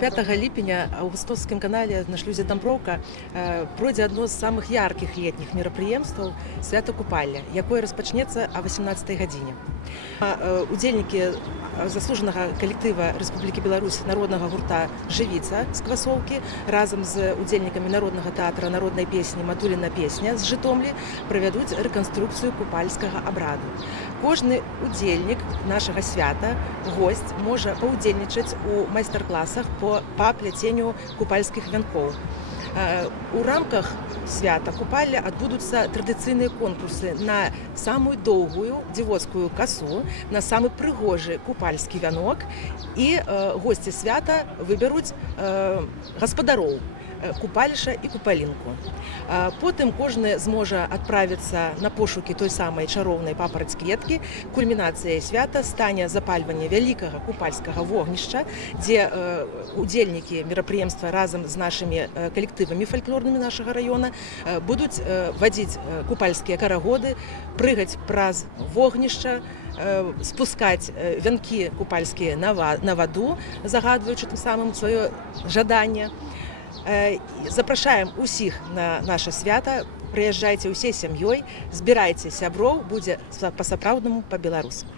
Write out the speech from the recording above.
5 ліпеня ў густоўскім канале на шлюзе Дамброўка пройдзе адно з самых яркіх летніх мерапрыемстваў свята купалля, якое распачнецца о 18 гадзіне. Удзельнікі заслужанага калектыва Рэспублікі Беларусь народнага гурта «Жывіца» з Квасоўкі разам з удзельнікамі народнага тэатра народнай песні «Матуліна песня» з Жытомлі правядуць рэканструкцыю купальскага абраду. Кожны удзельнік нашага свята, госць, можа паўдзельнічаць у майстар-класах па пляценню купальскіх вянкоў. У рамках свята купалля адбудуцца традыцыйныя конкурсы на самую доўгую дзівоцкую касу, на самы прыгожы купальскі вянок, і госці свята выбяруць гаспадароў купаліша і купалінку. Потым кожны зможа адправіцца на пошукі той самай чароўнай папараць-кветкі. Кульмінацыяй свята стане запальванне вялікага купальскага вогнішча, дзе удзельнікі мерапрыемства разам з нашымі калектывамі фальклорнымі нашага раёна будуць вадзіць купальскія карагоды, прыгаць праз вогнішча, спускаць вянкі купальскія на ваду, загадваючы тым самым сваё жаданне. Запрашаем усіх на наша свята, прыязджайце ўсей сям'ёй, збірайце сяброў, будзе па-сапраўднаму, па-беларуску.